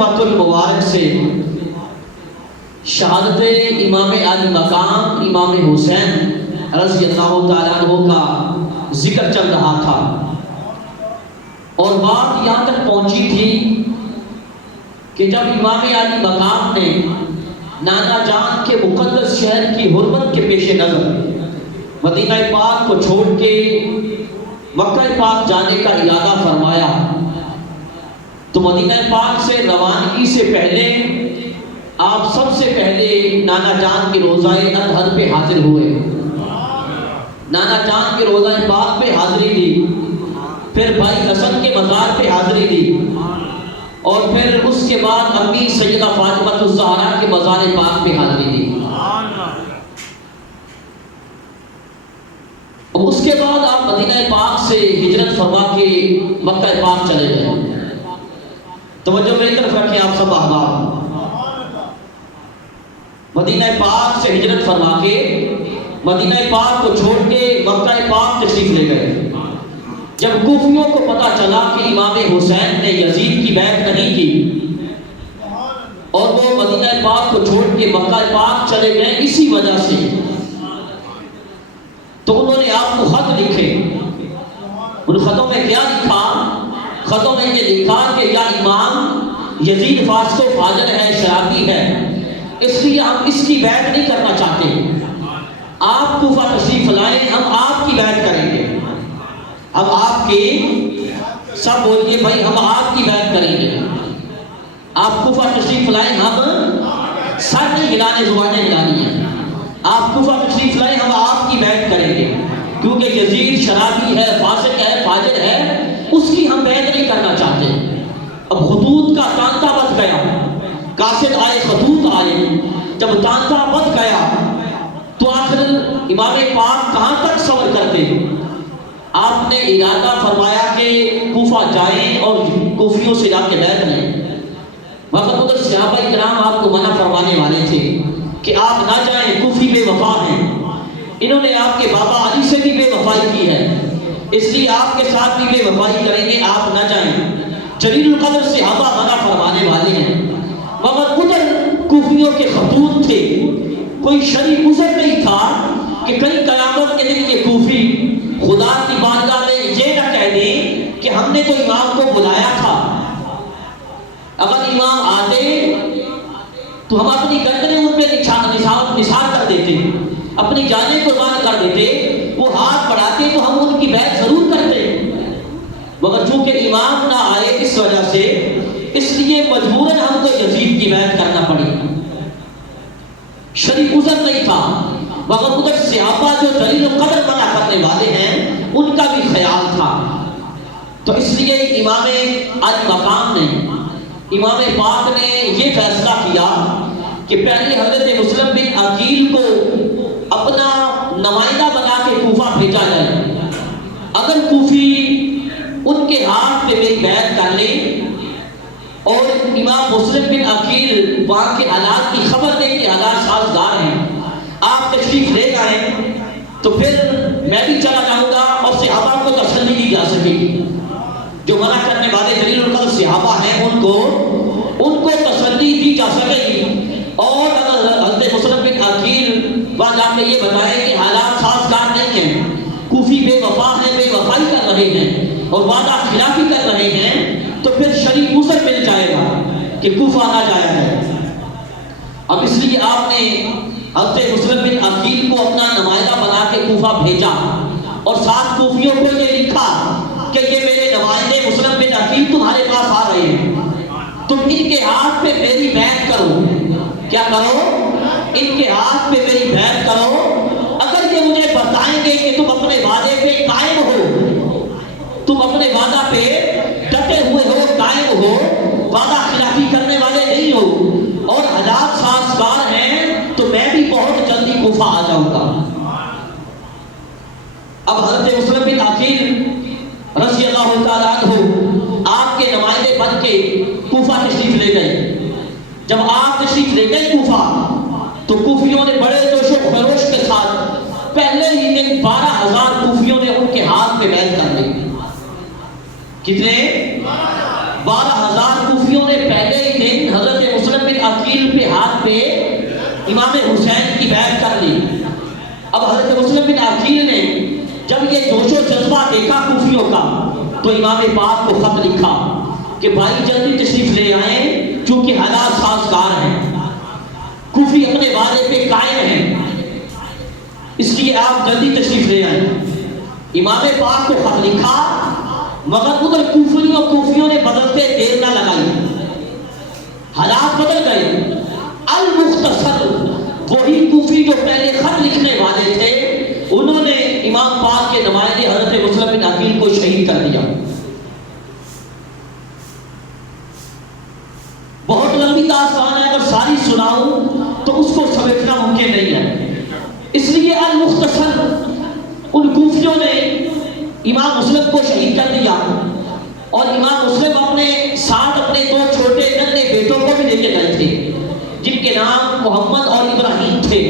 جمعۃ المبارک سے شہادت امام علی مقام امام حسین رضی اللہ تعالیٰ عنہ کا ذکر چل رہا تھا، اور بات یہاں تک پہنچی تھی کہ جب امام علی مقام نے نانا جان کے مقدس شہر کی حرمت کے پیش نظر مدینہ پاک کو چھوڑ کے مکہ پاک جانے کا ارادہ فرمایا، تو مدینہ پاک سے روانگی سے پہلے آپ سب سے پہلے نانا جان کے روضہ اطہر پہ حاضر ہوئے، نانا جان کے روضہ پاک پہ حاضری دی، پھر بھائی حسن کے مزار پہ حاضری دی، اور پھر اس کے بعد امی سیدہ فاطمہ الزہرا کے مزار پاک پہ حاضری دی، اور اس کے بعد آپ مدینہ پاک سے ہجرت فرما کے مکہ پاک چلے گئے۔ توجہ میری طرف رکھیں آپ سب احباب، مدینہ پاک سے ہجرت فرما کے مدینہ پاک کو چھوڑ کے مکہ پاک تشریف لے گئے۔ جب کوفیوں کو پتا چلا کہ امام حسین نے یزید کی بیعت نہیں کی اور وہ مدینہ پاک کو چھوڑ کے مکہ پاک چلے گئے اسی وجہ سے، تو انہوں نے آپ کو خط لکھے۔ ان خطوں میں کیا لکھا؟ خطوں میں یہ لکھا کہ یا امام یزید فاسق و فاجر ہے، شرابی ہے، اس لیے ہم اس کی بیعت نہیں کرنا چاہتے، آپ کوفہ تشریف لائیں، ہم آپ کی بیعت کریں گے، ہم آپ کی، سب بولیے بھائی ہم آپ کی بیعت کریں گے، آپ کوفہ تشریف لائیں، ہم سر نہیں ہلانے زبانیں ہلانی ہیں، آپ کوفہ تشریف لائیں، ہم آپ کی بیعت کریں گے، کیونکہ یزید شرابی ہے، فاسق ہے، فاجر ہے، اس کی ہم بیعت نہیں کرنا چاہتے۔ اب خطوط کا تانتا بچ گیا، قاصد آئے، خطوط آئے، جب تانتا بچ گیا تو آخر امام پاک کہاں تک صبر کرتے؟ آپ نے ارادہ فرمایا کہ کوفہ جائیں اور کوفیوں سے جا کے بیعت لیں، مگر ادھر صحابہ کرام آپ کو منع فرمانے والے تھے کہ آپ نہ جائیں، کوفی بے وفا ہیں، انہوں نے آپ کے بابا علی سے بھی بے وفائی کی ہے، اس لیے آپ کے ساتھ بھی بے وفائی کریں گے، آپ نہ جائیں۔ جلیل القدر صحابہ منع فرمانے والے ہیں، مگر ادھر کوفیوں کے خطوط تھے، کوئی شرعی عذر نہیں تھا کہ کئی قیامت کے دن کے کوفی خدا کی بارگاہ میں یہ نہ کہہ دیں کہ ہم نے تو امام کو بلایا تھا، اگر امام آتے تو ہم اپنی گردنیں ان پہ نثار کر دیتے، اپنی جانیں قربان کر دیتے، وہ ہاتھ بڑھاتے تو ہم ان کی بیعت ضرور کرتے، مگر چونکہ امام نہ آئے اس وجہ سے، اس لیے مجبوراً ہم کو یزید کی بیعت کرنا پڑی، شرعی عذر نہیں تھا، مگر ادھر صحابہ جو جلیل القدر منع کرنے والے ہیں ان کا بھی خیال تھا، تو اس لیے امام علی مقام نے، امام پاک نے یہ فیصلہ کیا کہ پہلے حضرت مسلم بن عقیل کو اپنا نمائندہ بنا کے کوفہ بھیجا جائے، اگر کوفی ان کے ہاتھ پہ میری بیعت کر لیں اور امام مسلم بن عقیل وہاں کے حالات کی خبر دیں کہ حالات سازگار ہیں، آپ تشریف لے گئے تو پھر میں بھی چلا جاؤں گا اور صحابہ کو تسلی دی جا سکے گی، جو منع کرنے والے جلیل القدر صحابہ ہیں ان کو تسلی دی جا سکے گی، اور اگر حضرت مسلم بن عقیل وہاں جا کے یہ بتائیں کہ حالات سازگار نہیں ہیں، کوفی بے وفا ہیں، بے وفائی کر رہے ہیں اور وعدہ خلافی کر رہے ہیں، تو پھر شرعی عذر مل جائے گا کہ کوفہ نہ جایا ہے۔ اب اس لیے آپ نے حضرت مسلم بن عقیل کو اپنا نمائندہ بنا کے کوفہ بھیجا اور ساتھ کوفیوں کو یہ لکھا کہ یہ میرے نمائندے مسلم بن عقیل تمہارے پاس آ رہے ہیں، تم ان کے ہاتھ پہ میری بیعت کرو، کیا کرو؟ ان کے ہاتھ پہ میری بیعت کرو، اگر یہ مجھے بتائیں گے کہ تم اپنے وعدے پہ قائم ہو، تم اپنے وعدہ پہ ڈٹے ہوئے ہو، قائم ہو، وعدہ خلافی کرنے والے نہیں ہو اور حالات سازگار ہیں، تو میں بھی بہت جلدی کوفہ آ جاؤں گا۔ اب حضرت مسلم بن عقیل رضی اللہ تعالیٰ عنہ آپ کے نمائندے بن کے کوفہ تشریف لے گئے۔ جب آپ تشریف لے گئے کوفہ تو کوفیوں نے بڑے جوش و خروش کے ساتھ پہلے ہی دن 12,000 کوفیوں نے ان کے ہاتھ پہ بیعت کر لی۔ کتنے؟ 12,000 کوفیوں نے پہلے ہی دن عقیل پہ ہاتھ پہ امام حسین کی بیعت کر لی۔ اب حضرت مسلم بن عقیل نے جب یہ جوش و جذبہ دیکھا کوفیوں کا تو امام پاک کو خط لکھا کہ بھائی جلدی تشریف لے آئیں، چونکہ حالات سازگار ہیں، کوفی اپنے وعدے پہ قائم ہیں، اس لیے آپ جلدی تشریف لے آئیں۔ امام پاک کو خط لکھا، مگر ادھر کوفیوں نے بدلتے دیر نہ لگائی، حالات بدل گئے۔ المختصر وہی کوفی جو پہلے خط لکھنے والے تھے، انہوں نے امام پاک کے نمائندے حضرت مسلم بن عقیل کو شہید کر دیا۔ بہت لمبی داستان ہے، اگر ساری سناؤں تو اس کو سمجھنا ممکن نہیں ہے، اس لیے المختصر ان کوفیوں نے امام مسلم کو شہید کر دیا، اور امام مسلم اپنے ساتھ اپنے دو چھوٹے ننھے بیٹوں کو بھی لے کے گئے تھے جن کے نام محمد اور ابراہیم تھے،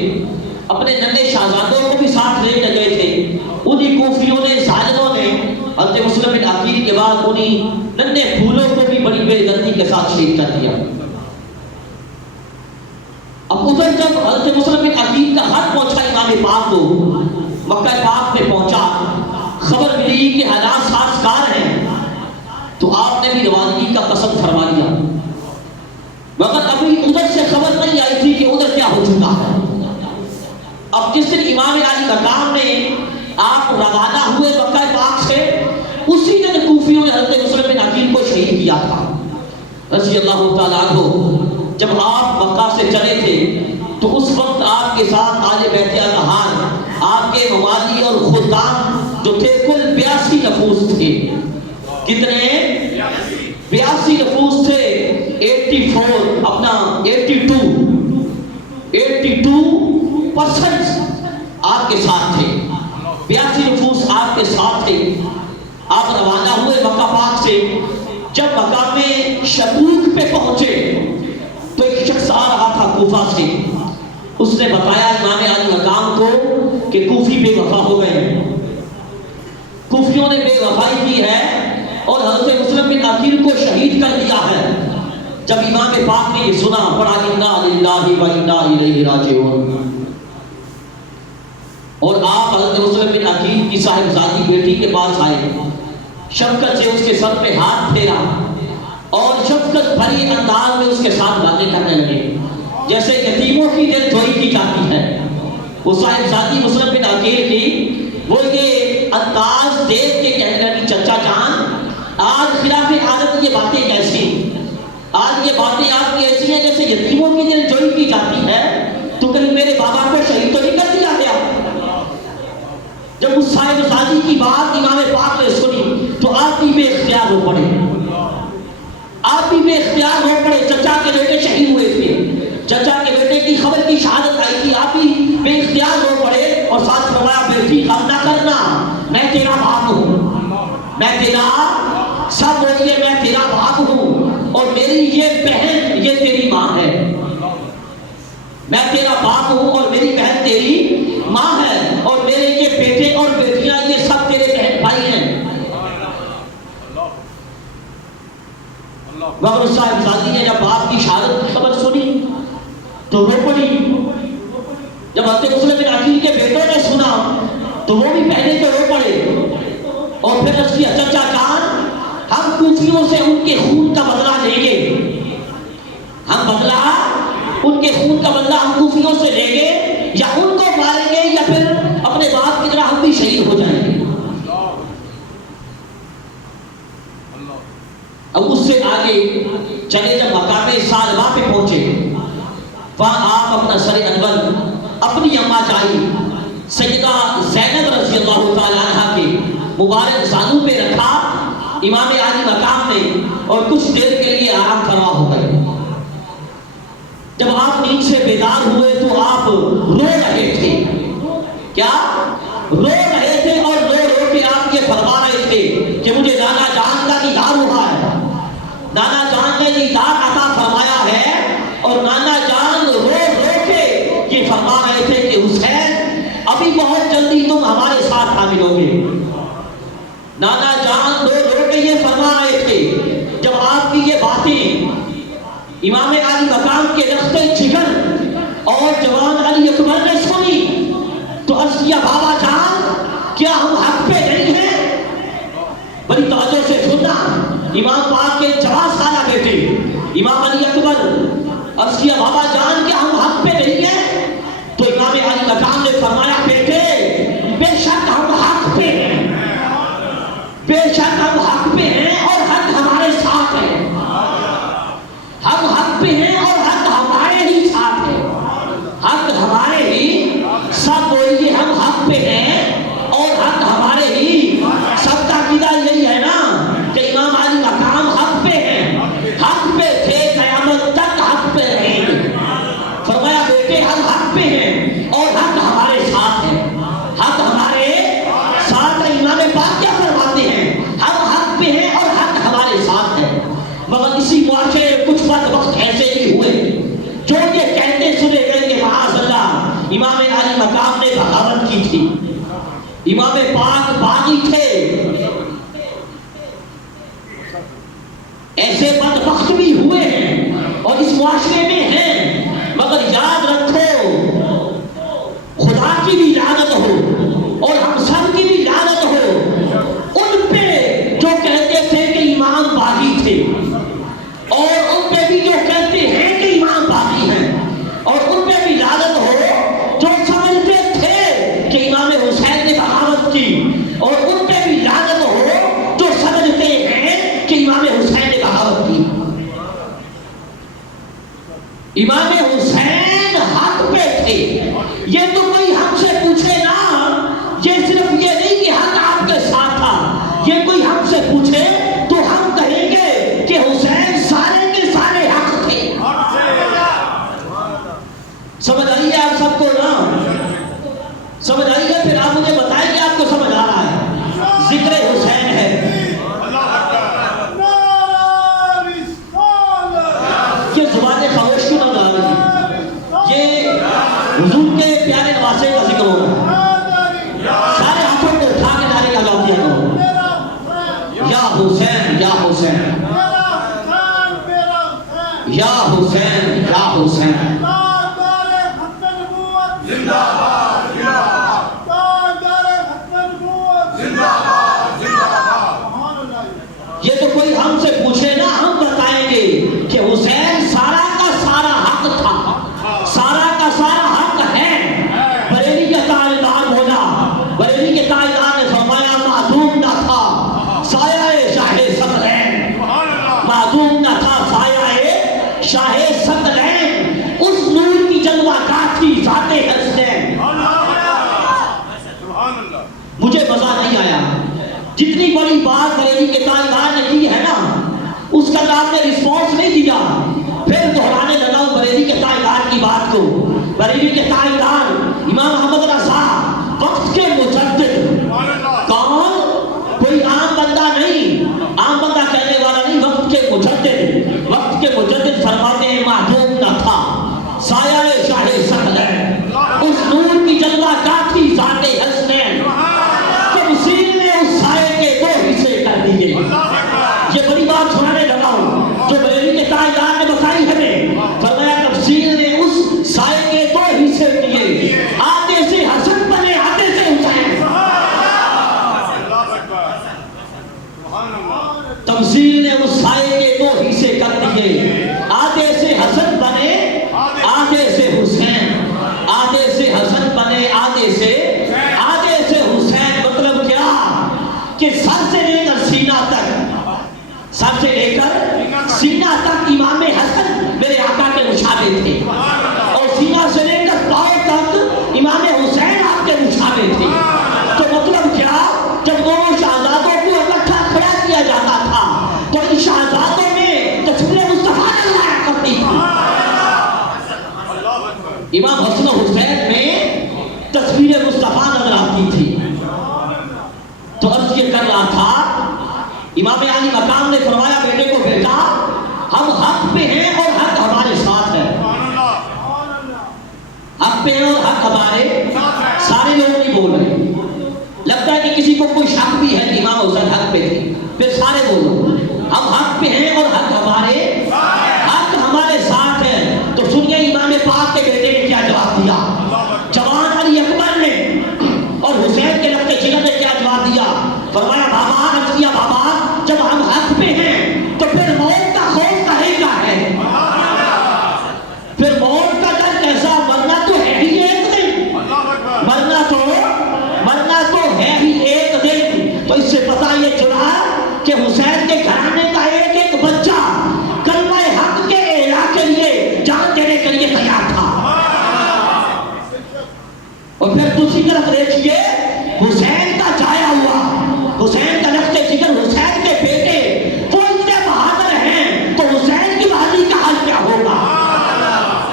اپنے ننھے شہزادوں کو بھی ساتھ لے کے گئے تھے۔ انہی کوفیوں نے، ظالموں نے حضرت مسلم بن عقیل کے بعد انہی ننھے پھولوں کو بھی بڑی بے دردی کے ساتھ شہید کر دیا۔ اب ادھر جب حضرت مسلم بن عقیل کا خط پہنچا امام پاک کو، مکہ پاک میں پہنچا، خبر ملی کہ حالات سازگار ہیں، تو آپ نے بھی روانگی کا قسم فرما لیا، مگر ابھی ادھر سے خبر نہیں آئی تھی کہ ادھر کیا ہو چکا ہے۔ اب جس دن امام علی مقام نے آپ روانہ ہوئے مکہ پاک سے، اسی دن کوفیوں نے حضرت مسلم بن عقیل کو شہید کیا تھا رضی اللہ تعالیٰ عنہ۔ جب آپ مکہ سے چلے تھے تو اس وقت آپ کے ساتھ آل بیت اطہار، آپ کے موالی اور خدام جو تھے کل 82 نفوس تھے۔ کتنے؟ 82 نفوس تھے۔ 82 آپ کے ساتھ تھے، 82 نفوس آپ کے ساتھ تھے۔ آپ روانہ ہوئے مکہ پاک سے۔ جب مکہ میں شکوک پہ پہنچے تو ایک شخص آ رہا تھا کوفہ سے، اس نے بتایا امام علی مقام کو کہ کوفی بے وفا ہو گئے ہیں، کوفیوں نے بے وفائی کی ہے اور حضرت مسلم بن عقیل کو شہید کر دیا ہے۔ جب امام پاک نے یہ سنا، پڑھا انا للہ و انا الیہ راجعون، اور آپ حضرت مسلم بن عقیل کی صاحبزادی بیٹی کے پاس آئے، شفقت سے اس کے سر پہ ہاتھ پھیرا اور شفقت بھری انداز میں اس کے ساتھ باتیں کرنے لگے، جیسے یتیموں کی دل جوئی کی جاتی ہے۔ وہ صاحبزادی مسلم بن عقیل کی وہ یہ انداز دیکھ کے کہنے لگی، چچا جان آج خلاف عادت یہ باتیں کیسی، آج یہ باتیں آپ کی ایسی ہیں جیسے یتیموں کی دل جوئی کی جاتی ہے، تو کہیں میرے بابا کو شہید تو نہیں کر دیا گیا؟ جب اس صاحبزادی کی بات امام پاک نے سنی تو آپ بھی بے اختیار ہو پڑے، آپ بھی بے اختیار ہو پڑے۔ چچا کے بیٹے شہید ہوئے تھے، چچا کے بیٹے کی خبر کی شہادت آئی تھی، آپ بھی بے اختیار ہو پڑے اور ساتھ فرمایا، بیٹی غم نہ کرنا، میں تیرا باپ ہوں، میں تیرا، سب بولیے میں تیرا باپ ہوں، اور میری یہ بہن یہ تیری ماں ہے، میں تیرا باپ ہوں اور میری بہن تیری ماں ہے، اور میرے یہ بیٹے اور بیٹیاں یہ سب تیرے بہن بھائی ہیں۔ مگر صاحبزادی نے جب باپ کی شہادت کی خبر سنی تو رو پڑی۔ جب حضرت مسلم بن عقیل کے بیٹوں نے سنا تو وہ بھی پہلے تو رو پڑے، اور پھر اس کی چچا جان ہم کوفیوں سے ان کے خون کا بدلہ لیں گے، ہم بدلہ ان کے خون کا بدلہ ہم کوفیوں سے لیں گے، یا ان کو ماریں گے یا پھر اپنے باپ کی طرح ہم بھی شہید ہو جائیں گے۔ اب اس سے آگے چلے، جب مقام سالبہ پہ پہنچے، وہاں آپ اپنا سر انور اپنی اماں جائی سیدہ زینب رضی اللہ تعالیٰ عنہ کے مبارک زانو پہ رکھا امام علی مقام نے، اور کچھ دیر کے لیے آرام فرما ہو گئے۔ جب آپ نیند سے بیدار ہوئے تو آپ رو رہے تھے، کیا رو رہے تھے، اور رو رو کے آپ یہ فرما رہے تھے کہ مجھے نانا جان کا دیدار ہوا ہے، نانا جان نے دیدار عطا فرمایا ہے، اور نانا جان رو رو کے یہ فرما رہے تھے کہ حسین ابھی بہت جلدی تم ہمارے ساتھ شامل ہوگے۔ نانا جان رو رو کے یہ فرما رہے تھے۔ جب آپ کی یہ باتیں امام علی مقام کے رختے جگر اور جوان علی اکبر نے سنی تو عرض کیا بابا جان کیا ہم حق پہ نہیں ہیں؟ بڑی توجہ سے سننا، امام پاک کے 4 سالہ بیٹے امام علی اکبر عرض کیا بابا جان کیا ہم حق پہ نہیں ہیں؟ تو امام علی مقام نے فرمایا بیٹے بے شک ہم حق پہ ہیں، بے شک ہم حق پہ ہیں اور حق ہمارے ساتھ ہے، ہم حق پہ ہیں اور حق ہمارے ہی ساتھ ہے، حق ہمارے ہی سب بولیے ہم حق پہ ہیں اور حق ہمارے ہی، سب کا عقیدہ یہی ہے نا کہ امام علی مقام حق پہ ہیں، حق پہ تھے قیامت تک حق پہ رہیں گے۔ فرمایا بیٹے ہم حق پہ ہیں اور حق ہمارے ساتھ ہے، حق ہمارے ساتھ ہے۔ امام پاک کیا فرماتے ہیں؟ ہم حق پہ ہیں اور حق ہمارے ساتھ ہے۔ مگر اسی معاشرے میں کچھ وقت ایسے بھی ہوئے جو یہ کہتے سنے گئے کہ معاذ اللہ امام علی مقام نے بغاوت کی تھی، امام پاک باغی تھے۔ ایسے بدبخت بھی ہوئے ہیں اور اس معاشرے میں ہیں، مگر یاد رکھو خدا کی بھی لعنت ہو اور ہم سب کی بھی لعنت ہو ان پہ جو کہتے تھے کہ امام باغی تھے، اور ان پہ بھی جو کہتے ہیں کہ امام باغی ہیں، اور ان پہ بھی لعنت ہو جو سمجھتے تھے کہ امام حسین نے بغاوت کی، اور ان پہ بھی لعنت ہو جو سمجھتے ہیں کہ امام حسین نے بغاوت کی۔ امام حسین حق پہ تھے، یہ تو کوئی ہم سے پوچھے نا، یہ صرف یہ نہیں کہ حق آپ کے ساتھ تھا، یہ کوئی ہم سے پوچھے تو ہم کہیں گے کہ حسین سارے کے سارے حق تھے۔ سمجھ آئیے آپ سب کو نا؟ سمجھ آئیے؟ پھر آپ مجھے بتائیں کہ آپ کو سمجھ آ رہا ہے؟ ذکر حسین ہے، یہ زبان خاموش کیوں نہ جا رہی؟ یہ حضور کے پیارے نواسے کا ذکر ہو رہا ہے، سارے ہاتھوں کو اٹھا کے نعرے لگاتے ہیں یا حسین یا حسین یا حسین یا حسین۔ یہ تو کوئی ہم سے پوچھے نا، ہم بتائیں گے کہ حسین سارا کا سارا حق تھا، سارا کا سارا حق ہے۔ بریلی کے تاجدار ہونا، بریلی کے تاجدار نے فرمایا معدوم نہ تھا سایہ شاہ ثقلین، معدوم نہ تھا سایہ شاہ ثقلین، اس نور کی جلوہ گاہ تھی ذات حسین۔ مجھے مزہ نہیں آیا، جتنی بڑی بات بریلی کے تاجدار نے کی ہے نا اس کا آپ نے رسپانس نہیں دیا، پھر دہرانے لگا بریلی کے تاجدار کی بات کو۔ بریلی کے تاجدار امام احمد رضا وقت کے مجدد، کون؟ کوئی عام بندہ نہیں، عام بندہ کہنے والا نہیں، وقت کے مجدد، وقت کے مجدد فرماتے ہیں معدوم نہ تھا سایہ شاہ ثقلین، اس نور کی جلوہ گاہ تھی ذات حسین، تمثیل نے اس سائے کے 2 حصے کر دیے۔ یہ بڑی بات سنانے لگا ہوں جو بریلی کے تاجدار نے بتائی ہمیں، فرمایا تفصیل نے اس سائے کے 2 حصے دیے، آدھے سے حسن بنے آدھے سے حسین۔ تفصیل نے اس سائے کے 2 حصے کر دیے، آدھے سے حسن بنے آدھے سے حسین، آدھے سے حسن بنے آدھے سے حسین۔ مطلب کیا کہ سر سے لے کر سینہ تک، سر سے لے کر سینہ تک امام حسن میرے آقا کے مشابہ تھے، اور سینہ سے لے کر پاؤں تک امام حسین آپ کے مشابہ تھے۔ تو مطلب کیا، جب دونوں شہزادوں کو اکٹھا کھڑا کیا جاتا تھا تو ان شہزادوں میں تصویر مصطفیٰ نظر آیا کرتی تھی، امام حسن و حسین میں تصویر مصطفیٰ نظر آتی تھی۔ تو عرض یہ کر رہا تھا، امام علی مقام نے فرمایا بیٹے کو بیٹا ہم حق پہ ہیں اور حق ہمارے ساتھ ہے، حق پہ ہیں اور حق ہمارے سارے لوگ نہیں بول رہے، لگتا ہے کہ کسی کو کوئی شک بھی ہے کہ امام حسین حق پہ تھے، پھر سارے بولو ہم حق پہ ہیں اور حق ہمارے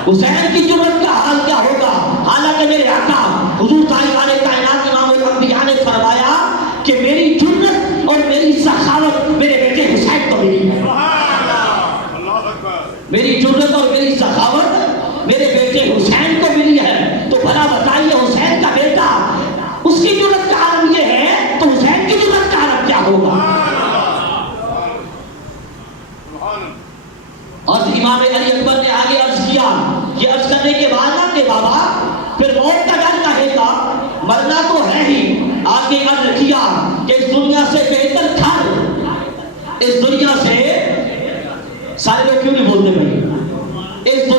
حسین کی جرأت کا حال کیا ہوگا؟ حالانکہ میرے آقا حضور تاجدار کائنات امام الانبیاء نے فرمایا کہ میری جرأت اور میری سخاوت میرے بیٹے حسین کو ملی ہے۔ میری جرأت اور میری سخاوت میرے بیٹے حسین کو ملی ہے۔ تو بھلا بتائیے حسین کا بیٹا، اس کی جرأت کا عالم یہ ہے تو حسین کی جرأت کا عالم کیا ہوگا؟ اور امام علی اکبر نے آگے عرض کیا، یہ عرض کرنے کے بعد نہ کہ بابا پھر موت کا ڈر کہے گا، مرنا تو ہے ہی۔ آگے عرض کیا کہ اس دنیا سے بہتر گھر، اس دنیا سے، سارے لوگ کیوں نہیں بولتے بھائی، اس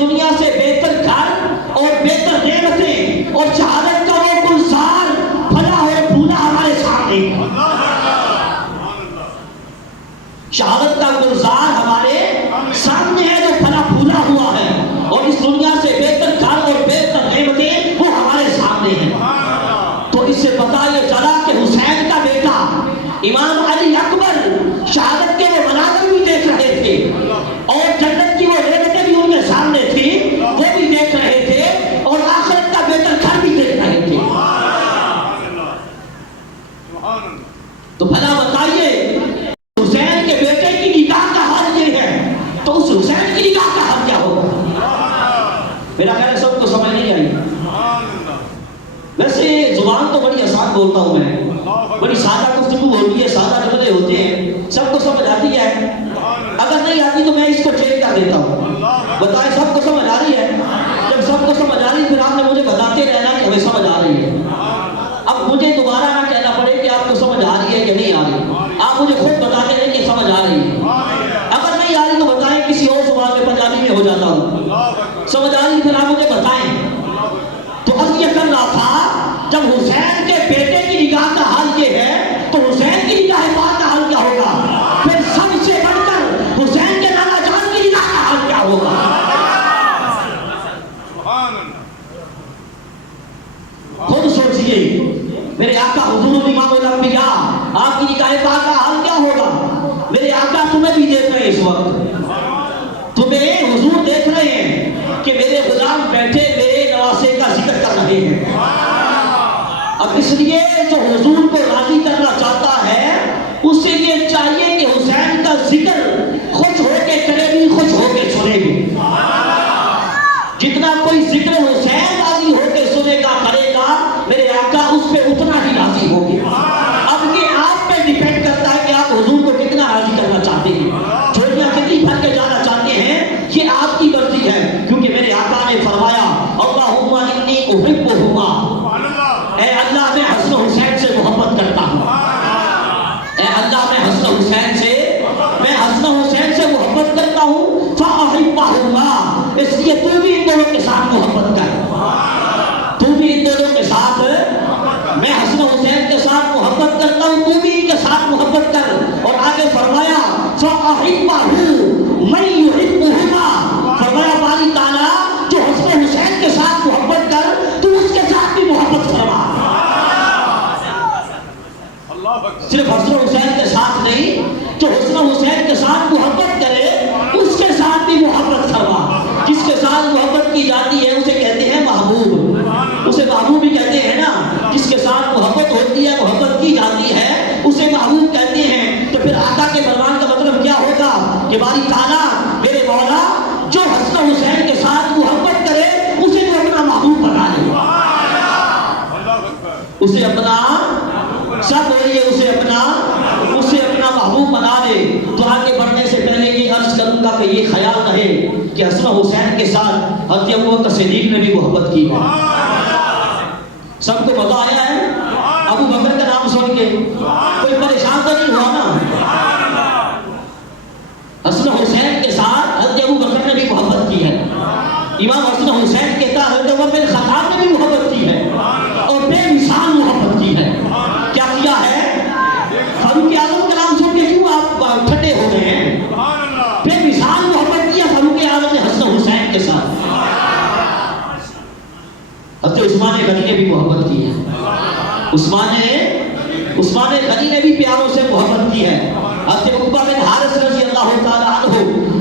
دنیا سے بہتر گھر اور بہتر نعمتیں اور شہادت کا وہ گلزار پھلا اور پھولا ہمارے سامنے، شہادت کا گلزار ہمارے سامنے ہے جو پھلا پھولا ہوا ہے، اور اس دنیا سے بہتر گھر اور بہتر نعمتیں وہ ہمارے سامنے ہیں۔ تو اس سے پتہ یہ چلا کہ حسین کا بیٹا امام علی اکبر شہادت کے وہ مناظر بھی دیکھ رہے تھے اور جنت کی وہ نعمتیں بھی ان کے سامنے تھی، وہ بھی دیکھ رہے تھے، اور آخرت کا بہتر گھر بھی دیکھ رہے تھے۔ تو بھلا بتائیے حسین کے بیٹے کی نکاح کا حال یہ ہے تو اس حسین کی نکاح کا حال کیا ہوگا؟ میرا خیال ہے سب کو سمجھ نہیں آئی۔ ویسے زبان تو بڑی آسان بولتا ہوں میں، بڑی سادہ گفتگو ہوتی ہے، سادہ جملے ہوتے ہیں، سب کو سمجھ آتی ہے۔ اگر نہیں آتی تو میں اس کو چینج کر دیتا ہوں۔ بتائیں سب کو سمجھ آ رہی ہے؟ جب سب کو سمجھ آ رہی پھر آپ نے مجھے بتاتے رہنا کہ ہمیں سمجھ آ رہی ہے۔ اب مجھے دوبارہ نہ کہنا پڑے کہ آپ کو سمجھ آ رہی ہے کہ نہیں آ رہی، آپ مجھے خود بتاتے رہیں کہ سمجھ آ رہی ہے۔ اگر نہیں آ رہی تو بتائیں، کسی اور زبان میں پنجابی میں ہو جاتا ہوں۔ سمجھ آ رہی پھر آپ مجھے بتائیں۔ تو اب یہ کر رہا تھا جب حسین کے بیٹے کی نکاح کا حال یہ ہے تو حسین کی نکاح پاک کا حال کیا ہوگا؟ پھر سب سے بڑھ کر حسین کے نانا جان کی نکاح کا حال کیا ہوگا؟ خود سوچئے میرے آقا حضور امام الانبیاء، آپ کی نکاح پاک کا حال کیا ہوگا؟ میرے آقا تمہیں بھی دیکھ رہے ہیں، اس وقت تمہیں حضور دیکھ رہے ہیں کہ میرے غلام بیٹھے میرے نواسے کا ذکر کر رہے ہیں۔ اب اس لیے جو حضور کو راضی کرنا چاہتا ہے اسے یہ چاہیے کہ حسین کا ذکر خوش ہو کے کرے بھی، خوش ہو کے سنے بھی۔ جتنا کوئی ذکر حسین راضی ہو کے سنے گا کرے گا، میرے آقا اس پہ اتنا ہی راضی ہوگی۔ اب یہ آپ پہ ڈیپینڈ کرتا ہے کہ آپ حضور کو کتنا راضی کرنا چاہتے ہیں، چوریاں کتنی بھر کے جانا چاہتے ہیں، یہ آپ کی مرضی ہے۔ کیونکہ میرے آقا نے فرمایا اللہم انی احبہما، اے اللہ میں حسن حسین سے محبت کرتا ہوں، اے اللہ میں حسن حسین سے محبت کرتا ہوں، فاحبہما، اس لیے تو بھی ان دونوں کے ساتھ محبت کر، تو بھی ان دونوں کے ساتھ، میں حسن حسین کے ساتھ محبت کرتا ہوں، تو بھی ان کے ساتھ محبت کر۔ اور آگے فرمایا فاحبہ من یحبہما، فرمایا باری تعالیٰ جو حسن حسین کے ساتھ محبت کر تو اس کے ساتھ بھی محبت فرما۔ صرف حسن حسین کے ساتھ نہیں، جو حسن حسین کے ساتھ محبت کرے اس کے ساتھ بھی محبت فرما۔ جس کے ساتھ محبت کی جاتی ہے اسے کہتے ہیں محبوب، اسے محبوب بھی کہتے ہیں نا۔ جس کے ساتھ محبت ہوتی ہے، محبت کی جاتی ہے، اسے محبوب کہتے ہیں۔ تو پھر آقا کے فرمان کا مطلب کیا ہوگا کہ باری تعالیٰ میرے مولا جو حسن حسین کے ساتھ محبت کرے اسے تو اپنا محبوب بنا لے، اسے اپنا، سب بولیے اسے اپنا محبوب بنا لے۔ تو آگے بڑھنے سے پہلے یہ عرض کروں گا کہ یہ خیال رہے کہ حسن حسین کے ساتھ حضرت ابوبکر صدیق نے بھی محبت کی ہے۔ سب کو مزہ آیا ہے ابو بکر کا نام سن کے؟ کوئی پریشان تو نہیں ہوا نا؟ حسن حسین کے ساتھ حضرت ابوبکر نے بھی محبت کی ہے۔ امام حسن حسین کے ساتھ حضرت عمر بن خطاب نے بھی محبت کی ہے اور بے مثال محبت کی ہے۔ کیا کیا ہے؟ فاروق اعظم کا نام سن کے کیوں آپ ٹھنڈے ہو گئے ہیں؟ بے مثال محبت کیا فاروق اعظم نے حسن حسین کے ساتھ۔ حضرت عثمان غنی نے بھی محبت کی ہے، عثمان غنی نے بھی پیاروں سے محبت کی ہے۔ حضرت عقبہ بن حارث رضی اللہ تعالیٰ عنہ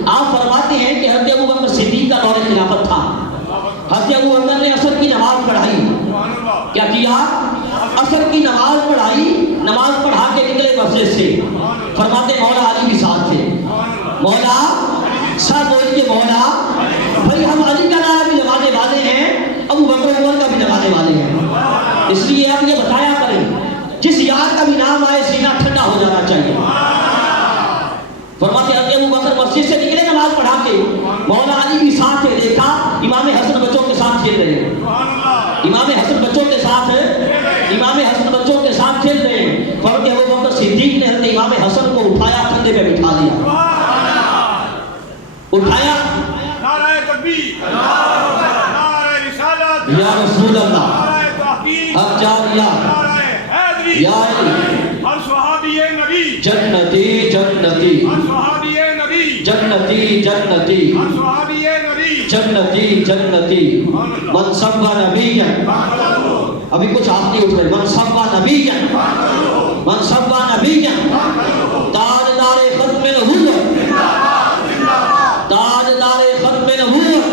آپ فرماتے ہیں کہ حضرت ابوبکر صدیق ابو بکر نے عصر کی نماز پڑھائی. کیا کیا؟ عصر کی نماز پڑھائی. نماز پڑھا کے نکلے مسجد سے. فرماتے مولا علی بھی ساتھ تھے. مولا ساتھ بول کے مولا بھائی ہم علی کا نام بھی لگانے والے ہیں, ابو بکر عمر کا بھی لگانے والے ہیں, اس لیے آپ یہ بتایا کریں جس یار کا بھی نام آئے سینہ ٹھنڈا ہو جانا چاہیے. فرماتے ہیں ابو بکر مسجد سے نکلے نماز پڑھا کے, مولا علی بھی ساتھ ہے. دیکھا امام حسن بچوں کے ساتھ کھیل رہے ہیں. امام حسن بچوں کے ساتھ کھیل رہے ہیں. فرماتے ہیں ابو بکر صدیق نے حضرت امام حسن کو اٹھایا, کندھے پہ بٹھا دیا. اٹھایا, نعرہ تکبیر, نعرہ رسالت, یا رسول اللہ, نعرہ تحقیق, حق جاریہ, نعرہ حیدری, یا علی, ہر صحابی نبی, جنتی جنتی, ہر صحابی نبی, جنتی جنتی, ہر صحابی نبی, جنتی جنتی, من سب نبیا. ابھی کچھ آپ نہیں اٹھ رہے. من سب نبیا, من سب نبیا, تاجدار ختم نبوت, تاجدار ختم نبوت,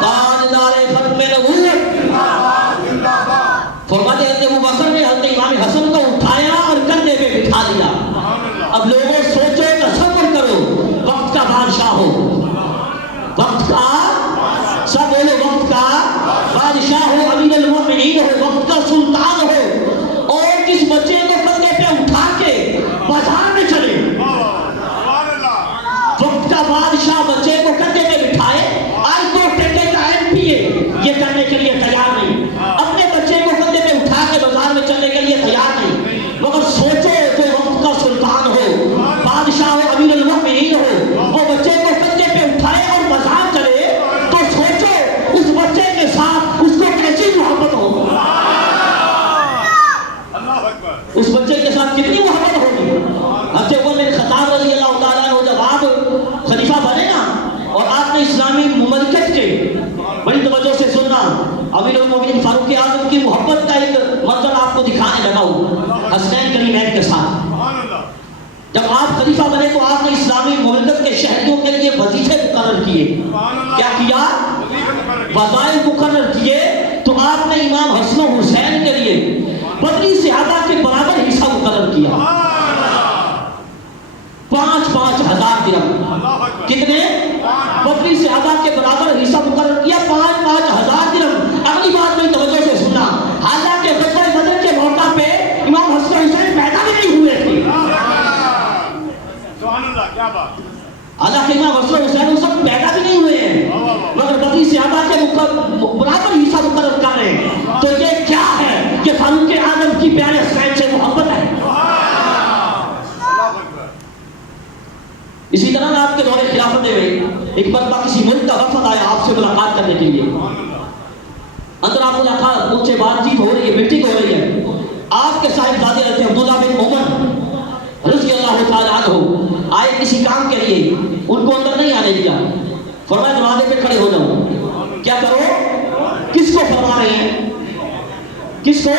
تاجدار ختم نبوت. فرماتے ہیں ابو بکر نے حضرت امام حسن کو اٹھایا اور کندھے پہ بٹھا دیا. اب لوگوں سوچو, تصور کرو, وقت کا بادشاہ ہو, وقت کا, سب بولو, وقت کا بادشاہ ہو, امیر المومنین ہو, وقت کا سلطان ہو, اور کس بچے کو کندھے پہ اٹھا کے بازار میں چلے. وقت کا بادشاہ بچے کو کندھے پہ بٹھائے. آج تو ٹیٹے کا ایم پی ہے, یہ کرنے کے لیے تیار نہیں. اپنے بچے کو کندھے پہ اٹھا کے بازار میں چلنے کے لیے تیار نہیں. مگر سوچو جو وقت کا سلطان ہو, بادشاہ ہو, امیر المومنین ہو, وہ بچے کو کندھے پہ اٹھائے اور بازار چلے, تو سوچو اس بچے کے ساتھ اس کو کیسی محبت ہو, اس بچے کے ساتھ کتنی محبت ہوگی. حضرت عمر بن خطاب رضی اللہ تعالیٰ عنہ جب آپ خلیفہ بنے نا, اور آپ نے اسلامی مملکت کے, بڑی توجہ سے سننا, امیر المومنین فاروق اعظم کی محبت کا ایک منظر آپ کو دکھانے لگا ہوں حسنین کریمین کے ساتھ. جب آپ خلیفہ بنے تو آپ نے اسلامی مملکت کے شہریوں کے لیے وظیفے مقرر کیے. کیا کیا؟ وظائف مقرر کیے. تو آپ نے امام حسن و حسین کے لیے بدری صحابہ کے برابر حصہ مقرر کیا. 5,000 درہم. کتنے؟ بدری صحابہ کے برابر حصہ مقرر کیا, 5,000 درہم. اگلی بات میں توجہ سے سننا, حالانکہ غزوہ بدر کے موقع پہ امام حسن حسین پیدا بھی نہیں ہوئے تھے. سبحان اللہ, کیا بات. حالانکہ امام حسن حسین اس وقت پیدا بھی نہیں ہوئے ہیں, مگر بدری صحابہ کے برابر حصہ مقرر کر رہے ہیں. تو یہ کیا ہے کہ فاروق اعظم کی پیارے حسین سے محبت ہے. اسی طرح آپ کے دور خلافت میں ایک مرتبہ کسی ملک کا وفد آیا آپ سے ملاقات کرنے کے لیے. اندر آپ ملاقات, ان سے بات چیت ہو رہی ہے, میٹنگ ہو رہی ہے. آپ کے صاحبزادے رہتے عبداللہ بن عمر رضی اللہ تعالیٰ عنہ آئے کسی کام کے لیے, ان کو اندر نہیں آنے دیا. فرمایا دروازے پہ کھڑے ہو جاؤ. کیا کرو؟ کس کو فرما رہے ہیں؟ کس کو؟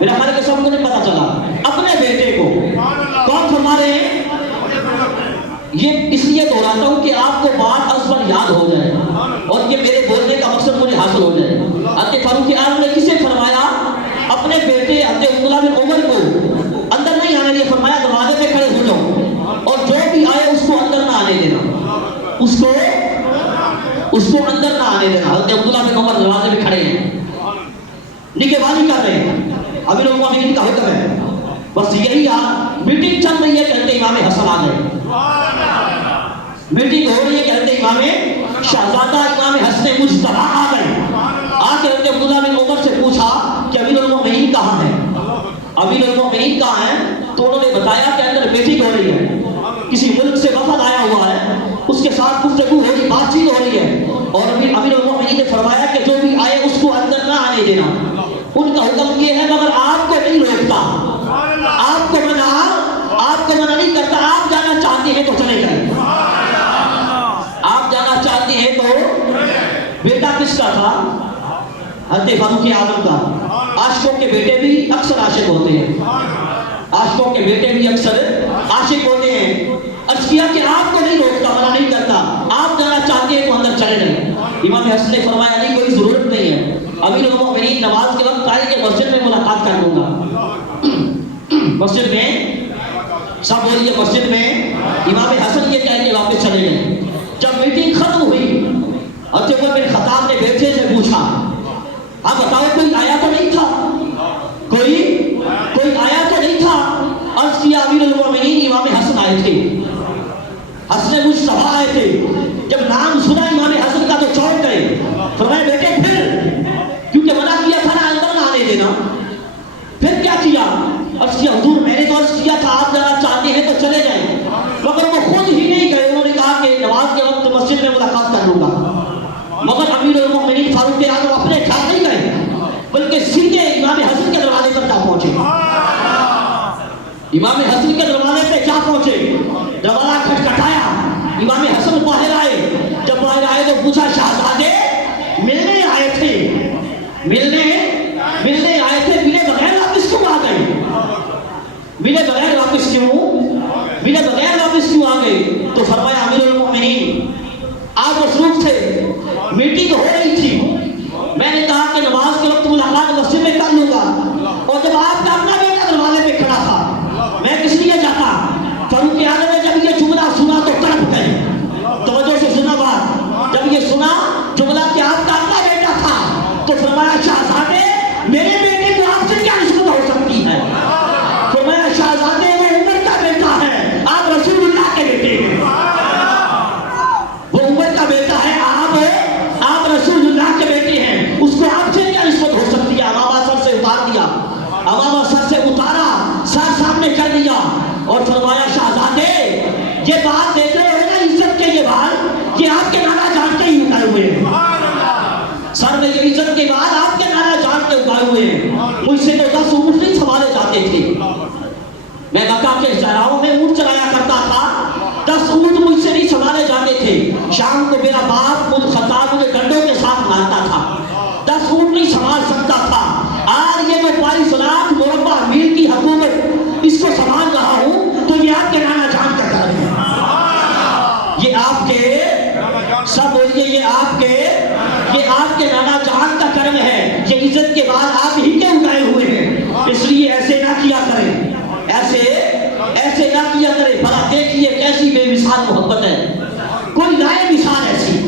میرا خیال ہے کہ سب کو نہیں پتا چلا. اپنے بیٹے کو. کون فرما رہے ہیں؟ یہ اس لیے دہراتا ہوں کہ آپ کو بات از پر یاد ہو جائے اور یہ میرے بولنے کا مقصد مجھے حاصل ہو جائے. حضرت فاروق اعظم نے کسے فرمایا؟ اپنے بیٹے حضرت عبداللہ بن عمر کو اندر نہیں آنے دیا. فرمایا دروازے پہ کھڑے ہو جاؤ, اور جو بھی آئے اس کو اندر نہ آنے دینا, اس کو اندر نہ آنے دینا. حضرت عبداللہ بن عمر دروازے پہ کھڑے ہیں, نگہبانی کر رہے ہیں. امیر المومنین کا حکم ہے. بس یہی میٹنگ چل رہی ہے کہ حضرت امام حسن آ گئے. میٹنگ ہو رہی ہے کہ حضرت امام شہزادہ امام حسن مجتبی آ گئے. آ کے حضرت عبداللہ بن عمر سے پوچھا کہ امیر المومنین کہاں ہیں, امیر المومنین کہاں ہیں؟ تو انہوں نے بتایا کہ اندر میٹنگ ہو رہی ہے, کسی ملک سے وفد آیا ہوا ہے, اس کے ساتھ گفتگو ہو رہی, بات چیت ہو رہی ہے. اور امیر المومنین نے فرمایا کہ جو بھی آئے اس کو اندر نہ آنے دینا. ان کا حکم یہ ہے مگر آپ کو نہیں روکتا, آپ کو منع نہیں کرتا. آپ جانا چاہتے ہیں تو چلے جائیں, آپ جانا چاہتے ہیں تو. بیٹا کس کا تھا؟ حضرت فاروق اعظم کا. عاشقوں کے بیٹے بھی اکثر عاشق ہوتے ہیں, عاشقوں کے بیٹے بھی اکثر عاشق ہوتے ہیں. عرض کیا کہ آپ کو نہیں روکتا, منع نہیں کرتا, آپ جانا چاہتے ہیں تو اندر چلے جائیں. امام حسن نے فرمایا نہیں کوئی ضرورت نہیں ہے، امیر المومنین نماز کے وقت آئے کہ مسجد میں ملاقات کر لوں گا۔ مسجد میں سب بولیے مسجد میں امام حسن یہ کہہ کے واپس چلے گئے۔ جب میٹنگ ختم ہوئی اور عمر بن خطاب نے بیٹے سے پوچھا آپ بتاؤ کوئی آیا تو نہیں تھا، کوئی آیا تو نہیں تھا؟ عرض کیا امیر المومنین امام حسن آئے تھے، حسن مصطفیٰ آئے تھے۔ جب نام سنا امام حسن کا تو چونک گئے، فرمایا بیٹے پھر کیونکہ منع کیا تھا نا اندر نہ آنے دینا، پھر کیا کیا؟ عرض کیا حضور میں نے تو عرض کیا تھا آپ جانا چاہتے ہیں تو چلے جائیں، مگر وہ خود ہی نہیں گئے، انہوں نے کہا کہ نماز کے وقت مسجد میں ملاقات کر لوں گا۔ مگر امیر المومنین فاروق اعظم اپنے گھر نہیں گئے بلکہ سیدھے امام حسن کے دروازے پر جا پہنچے، امام حسن کے دروازے پہ جا پہنچے، دروازہ کھٹکھٹایا، امام حسن باہر آئے، جب باہر آئے تو پوچھا شہزادے ملنے آئے تھے، ملنے آئے تھے، ملے بغیر واپس کیوں آ گئے؟ ملے بغیر واپس کیوں آ گئے؟ تو فرمایا امیر المومنین آپ مصروف تھے، میٹنگ ہو رہی تھی، میں نے کہا کہ نماز کے وقت ملاقات مسجد میں کر لوں گا، اور جب آپ کا اپنا بیٹا دروازے پہ کھڑا تھا میں کس لیے جاتا؟ فاروق اعظم نے جب یہ جملہ سنا تو تڑپ گئے، توجہ سے سنا بات، جب یہ سنا جملہ کہ آپ کا اپنا بیٹا تھا تو فرمایا شہزادے میرے بیٹے کو آپ سے کیا نسبت ہو سکتی ہے؟ فرمایا شہزادے وہ عمر کا بیٹا ہے، آپ رسول اللہ کے بیٹے ہیں، وہ عمر کا بیٹا ہے، آپ رسول اللہ کے بیٹے ہیں، اس کو آپ سے کیا نسبت ہو سکتی ہے؟ امامہ سر سے اتار دیا، امامہ سر سے اتارا، سر سامنے کر دیا اور فرمایا شہزادے یہ بات دیکھ رہے ہو نا عزت کے یہ بات، یہ آپ کے نانا جان کے ہی اٹھائے ہوئے ہیں، سر میں یہ عزت کے بعد آپ کے نانا جان کے اٹھائے ہوئے ہیں، مجھ سے تو 10 اونٹ نہیں سنبھالے جاتے تھے، میں مکہ کے صحراؤں میں اونٹ چلایا کرتا تھا، 10 اونٹ مجھ سے نہیں سنبھالے جاتے تھے، شام کو میرا باپ خطاب مجھے ڈنڈوں کے ساتھ مارتا تھا، 10 اونٹ نہیں سنبھال سکتا تھا، آج یہ جو 22 لاکھ مربع میل کی حکومت اس کو سنبھال رہا ہوں تو یہ آپ کے نانا جان کا کرم ہے، یہ آپ کے سب بولیے یہ آپ کے نانا جان کا کرم ہے، یہ عزت کے بعد آپ ہی کے اٹھائے ہوئے ہیں، اس لیے ایسے نہ کیا کریں، ایسے نہ کیا کریں، بھلا دیکھیے کیسی بے مثال محبت ہے، کوئی لائے مثال ایسی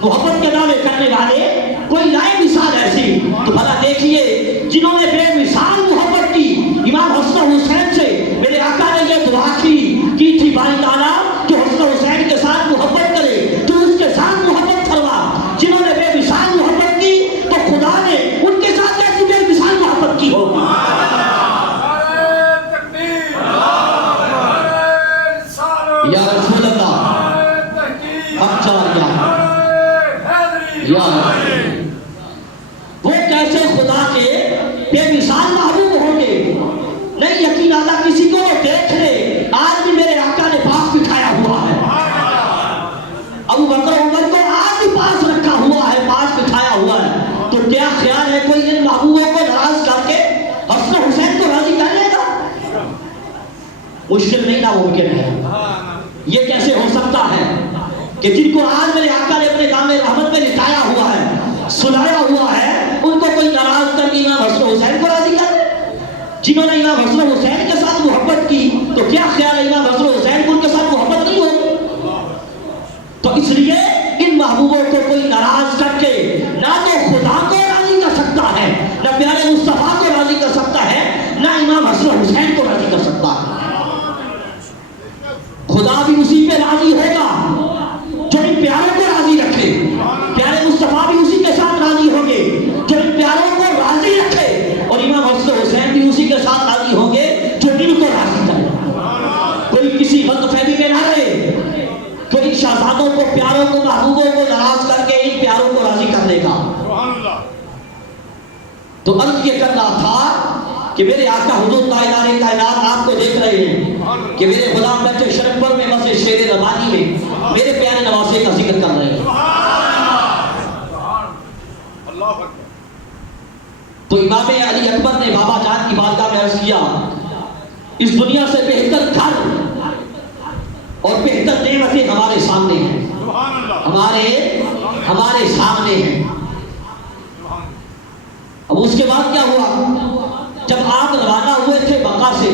محبت کے دعوے کرنے والے، کوئی لائے مثال ایسی، تو بھلا دیکھیے جنہوں نے بے مثال محبت کی امام حسن حسین سے، میرے آقا نے یہ دعا کی تھی باری تعالیٰ کہ حسن حسین کے ساتھ محبت کرے تو اس کے ساتھ محبت کروا، جنہوں نے بے مثال محبت کی تو خدا نے ان کے ساتھ کیسی بے مثال محبت کی ہوگی۔ یا رسول اللہ وہ کیسے خدا کے بے مثال محبوب ہوں گے؟ نہیں یقین آتا کسی کو وہ دیکھ لے، آج بھی میرے آقا نے پاس بٹھایا ہوا ہے، ابو بکر عمر کو آج بھی پاس رکھا ہوا ہے، پاس بٹھایا ہوا ہے، تو کیا خیال ہے کوئی ان محبوبوں کو ناراض کر کے حسن حسین کو راضی کر لے گا؟ مشکل نہیں ناممکن ہے، یہ کیسے ہو سکتا ہے کہ جن کو آج میرے آقا نے اپنے دامن رحمت میں لٹایا ہوا ہے، سلایا ہوا ہے، ان کو کوئی ناراض کر کے امام حسن حسین کو راضی کر لے؟ جنہوں نے امام حسن حسین کے ساتھ محبت کی تو کیا خیال ہے امام حسن حسین کو ان کے ساتھ محبت نہیں ہو؟ تو اس لیے ان محبوبوں کو کوئی ناراض کر کے نہ تو خدا کو راضی کر سکتا ہے، نہ پیارے مصطفیٰ کو راضی کر سکتا ہے، نہ امام حسن حسین کو راضی کر سکتا ہے۔ خدا بھی اسی پہ راضی ہوگا جو ان پیاروں کو راضی رکھے، پیارے مصطفیٰ بھی اسی کے ساتھ راضی ہوں گے جو ان پیاروں کو راضی رکھے، اور امام حسن حسین بھی اسی کے ساتھ راضی ہوں گے جو دل کو راضی کرے۔ کوئی کسی غلط فہمی میں نہ رہے، کوئی شہزادوں کو، پیاروں کو، محبوبوں کو ناراض کر کے ان پیاروں کو راضی کر لے گا۔ تو عرض یہ کر رہا تھا کہ میرے آقا حضور تاجدار کائنات آپ کو دیکھ رہے ہیں کہ میرے غلام بچے شرف میں مسجد شیر ربانی میں میرے پیارے نواسے کا ذکر کر رہے ہیں۔ تو امام علی اکبر نے بابا جان کی بارگاہ میں عرض کیا اس دنیا سے بہتر گھر اور بہتر نعمتیں ہمارے سامنے ہیں، ہمارے سامنے ہیں۔ اب اس کے بعد کیا ہوا؟ جب آپ روانہ ہوئے تھے مکہ سے،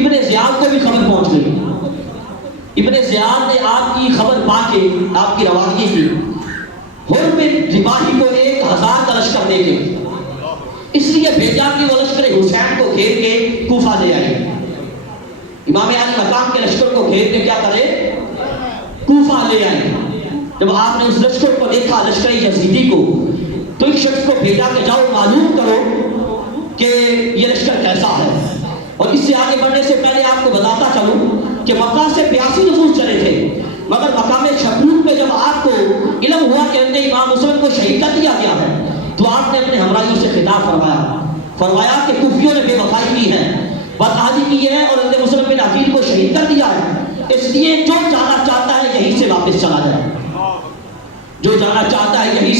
ابن زیاد کو بھی خبر پہنچ گئی۔ ابن زیاد نے آپ کی خبر پا کے آپ کی روانگی کی۔ حر بن رباحی کو 1000 کا لشکر دے کے اس لیے بھیجا کہ وہ لشکر حسین کو گھیر کے کوفہ لے آئے۔ امام علی مقام کے لشکر کو گھیر کے کیا کرے؟ کوفہ لے آئے۔ جب آپ نے اس لشکر کو دیکھا، لشکر یزیدی کو، تو ایک شخص کو بھیجا کہ جاؤ معلوم کرو کہ یہ لشکر کیسا ہے۔ اور اس سے آگے بڑھنے سے پہلے آپ کو بتاتا چلوں کہ مکہ سے 82 نفوس چلے تھے، مگر مقام شبوت میں جب آپ کو علم ہوا کہ امام مسلم کو شہید کر دیا گیا ہے، تو آپ نے اپنے ہمراہیوں سے خطاب فرمایا کہ کوفیوں نے بے وفائی کی ہے، بدعہدی کی ہے اور امام مسلم بن عقیل کو شہید کر دیا ہے، اس لیے جو جانا چاہتا ہے یہیں سے واپس چلا جائے، جو جانا چاہتا ہے یہیں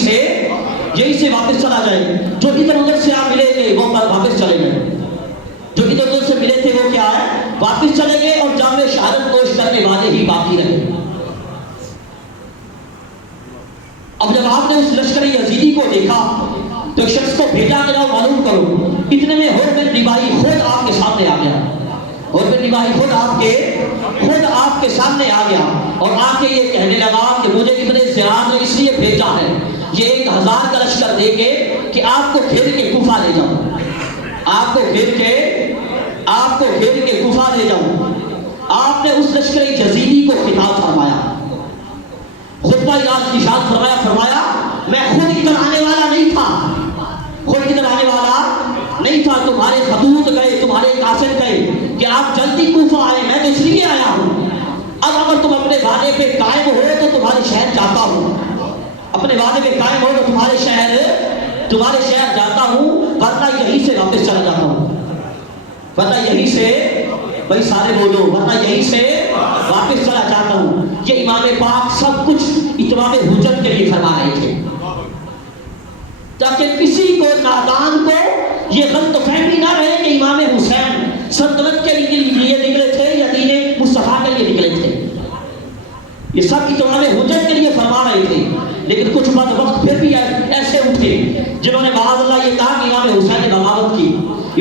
سے واپس چلا جائے۔ جو ادھر ادھر سے آپ ملے گے وہ واپس چلے گئے، جو ادھر ادھر سے ملے تھے وہ کیا ہے؟ واپس چلے گئے، اور جامع شہادت نوش کرنے والے ہی باقی رہے۔ اب جب آپ نے اس لشکر یزیدی کو دیکھا تو ایک شخص کو بھیجا کہ جاؤ معلوم کرو۔ اتنے میں حر بن رباحی خود آپ کے سامنے آ گیا۔ حر بن رباحی خود آپ کے سامنے آ گیا اور آ کے یہ کہنے لگا کہ مجھے ابن زیاد نے اس لیے بھیجا ہے یہ 1000 کا لشکر دے کے کہ آپ کو گھیر کے کوفہ لے جاؤں، آپ کو گھیر کے کوفہ لے جاؤں۔ آپ نے اس لشکر یزیدی کو خطاب فرمایا، خطبہ یاد ارشاد فرمایا میں خود ادھر آنے والا نہیں تھا، تمہارے خطوط گئے، تمہارے قاصد گئے کہ آپ جلدی کوفہ آئے، میں تو اس لیے آیا ہوں۔ اب اگر تم اپنے وعدے پہ قائم ہو تو تمہارے شہر جاتا ہوں، اپنے وعدے پہ قائم ہو تو تمہارے شہر جاتا ہوں، ورنہ یہیں سے واپس چلا جاتا ہوں، ورنہ یہیں سے، بھائی سارے بولو، ورنہ یہیں سے واپس چلا جاتا ہوں۔ یہ امام پاک سب کچھ اتمام حجت کے لیے فرما رہے تھے، تاکہ کسی کو نادان کو یہ غلط فہمی نہ رہے کہ امام حسین سلطنت کے لیے نکلے تھے یا دین مصطفیٰ کے لیے نکلے تھے۔ یہ سب اتمام حجت کے لیے فرما رہے تھے، لیکن کچھ بعد وقت پھر بھی ایسے اٹھے جنہوں نے معاذ اللہ یہ کہا کہ امام حسین نے بغاوت کی،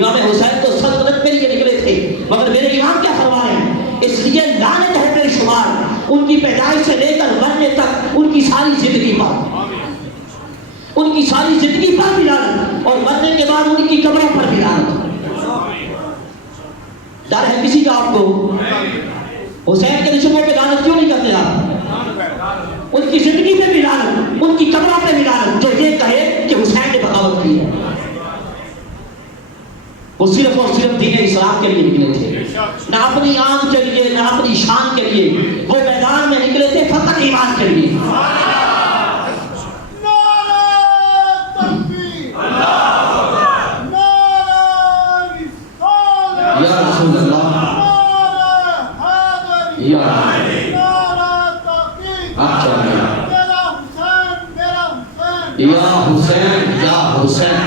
امام حسین تو سلطنت کے لیے نکلے تھے، مگر میرے امام کیا فرما رہے ہیں؟ اس لیے لعنت ہے بے شمار ان کی پیدائش سے لے کر مرنے تک، ان کی ساری زندگی پر بھی لعنت، اور مرنے کے بعد ان کی قبروں پر بھی لعنت۔ ڈر ہے کسی کا آپ کو؟ حسین کے نشانوں پہ لعنت کیوں نہیں کرتے آپ؟ ان کی زندگی پہ بھی لعنت، ان کی قبروں پہ بھی لعنت، جو یہ کہے کہ حسین نے بغاوت کی ہے۔ وہ صرف اور صرف دین اسلام کے لیے نکلے تھے، نہ اپنی آن کے لیے، نہ اپنی شان کے لیے، وہ میدان میں نکلے تھے فقط ایمان کے لیے۔ یا رسول اللہ، یا حسین، یا حسین،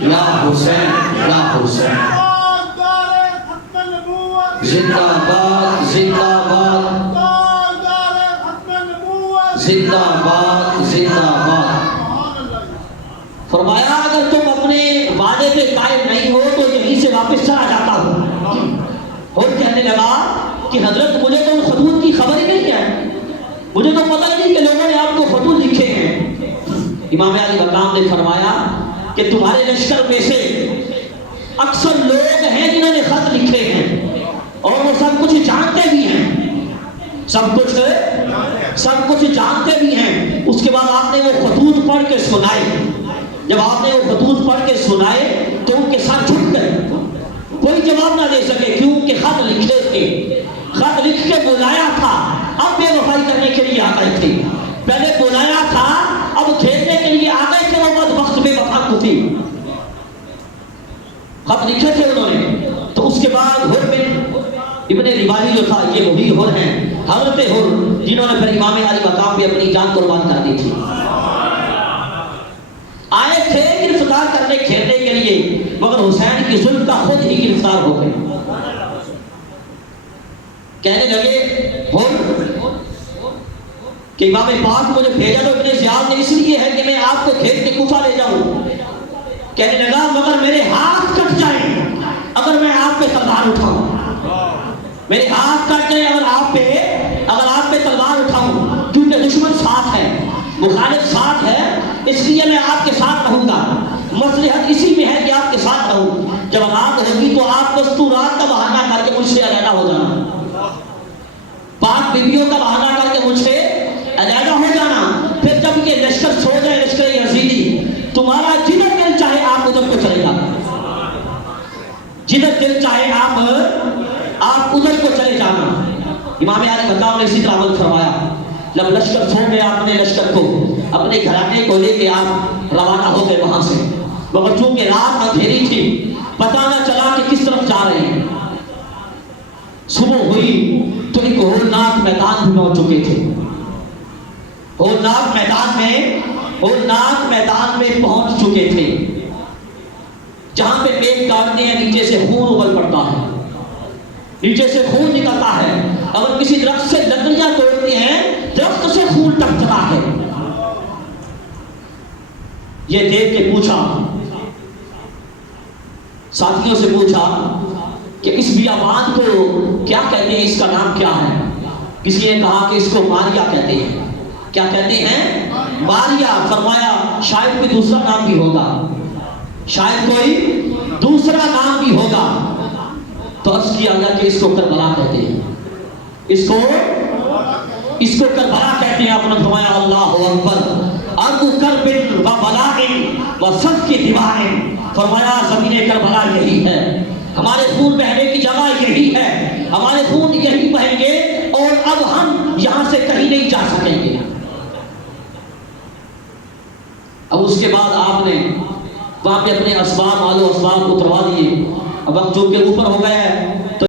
یا حسین، یا حسین، زندہ باد، زندہ باد، زندہ باد، زندہ باد۔ فرمایا اگر تم اپنے وعدے پہ قائم نہیں ہو تو یہیں سے واپس چلا جاتا ہوں۔ اور کہنے لگا کہ حضرت مجھے تو خطوط کی خبر ہی نہیں ہے، مجھے تو پتہ ہی نہیں کہ لوگوں نے آپ کو خطوط لکھے ہیں۔ امام علی مقام نے فرمایا کہ تمہارے لشکر میں سے اکثر لوگ ہیں جنہوں نے خط لکھے ہیں اور وہ سب کچھ جانتے بھی ہیں، سب کچھ جانتے بھی ہیں۔ اس کے بعد آپ نے وہ خطوط پڑھ کے سنائے، جب آپ نے وہ خطوط پڑھ کے سنائے تو ان کے سر جھک گئے، کوئی جواب نہ دے سکے، کیوں کہ خط لکھے تھے، خط لکھ کے بلایا تھا، اب بے وفائی کرنے کے لیے آ گئے تھے، پہلے بلایا تھا اب کھیلنے کے لیے آ گئے تھے، وہ بد وقت بے وفا کو تھی، خط لکھے تھے انہوں نے۔ تو اس کے بعد حر بن ابن رباحی جو تھا، یہ وہی حر ہیں، حضرت حر جنہوں نے پھر امام علی مقام پہ اپنی جان قربان کر دی تھی، آئے تھے گرفتار کرنے کھیلنے کے لیے، مگر حسین کی ظلم کا خود ہی گرفتار ہو گئے۔ کہنے لگے کہ امام پاک مجھے بھیجا تو ابن زیاد نے اس لیے ہے کہ میں آپ کو کھیت کے کوفہ لے جاؤں. کہنے لگا مگر میرے ہاتھ کٹ جائیں اگر میں آپ پہ تلوار اٹھاؤں. میرے ہاتھ کٹ جائیں اگر آپ پہ تلوار اٹھاؤں، کیونکہ دشمن ساتھ ہے، مخالف ساتھ ہے، اس لیے میں آپ کے ساتھ رہوں گا. مصلحت اسی میں ہے کہ آپ کے ساتھ رہوں. جب رات ہوگی تو آپ دستورات کا بہانہ کر کے مجھ سے علیحدہ ہو جانا، پاک بیویوں کا بہانہ کر کے مجھ سے علیحدہ ہو جانا. پھر جب یہ لشکر سو جائے، لشکر یزیدی، تمہارا جدھر دل چاہے آپ ادھر کو چلے جانا، جدھر دل چاہے آپ ادھر کو چلے جانا. امام علی خطاب نے اسی طرح عمل فرمایا. جب لشکر سو گیا، اپنے لشکر کو، اپنے گھرانے کو لے کے آپ روانہ ہو گئے وہاں سے. مگر چونکہ رات اندھیری تھی، پتہ نہ چلا کہ کس طرف جا رہے ہیں. صبح ہوئی تو ایک ہولناک میدان میں پہنچ چکے تھے. ہولناک میدان میں پہنچ چکے تھے جہاں پہ میغ کاٹتے ہیں، نیچے سے خون ابل پڑتا ہے، نیچے سے خون نکلتا ہے. اگر کسی درخت سے لکڑیاں توڑتے ہیں، درخت سے خون ٹپکتا ہے. یہ دیکھ کے پوچھا، ساتھیوں سے پوچھا کہ اس بیابان کو کیا کہتے ہیں، اس کا نام کیا ہے؟ کسی نے کہا کہ اس کو ماریا کہتے ہیں. کیا کہتے ہیں؟ ماریا. فرمایا شاید کوئی دوسرا نام بھی ہوگا، شاید کوئی دوسرا نام بھی ہوگا. تو عرض کیا گیا کہ اس کو کربلا کہتے ہیں، اس کو کربلا کہتے ہیں. آپ نے فرمایا اللہ اکبر. ارض کربل و بلائن و سب کی دیواریں. فرمایا زمین کربلا یہی ہے، ہمارے خون بہنے کی جگہ یہی ہے، ہمارے خون یہی بہیں گے اور اب ہم یہاں سے کہیں نہیں جا سکیں گے. اب اس کے بعد آپ نے وہاں پہ اپنے اسباب آلو اسباب اتروا دیے. اب وقت چونکہ اوپر ہو گیا ہے،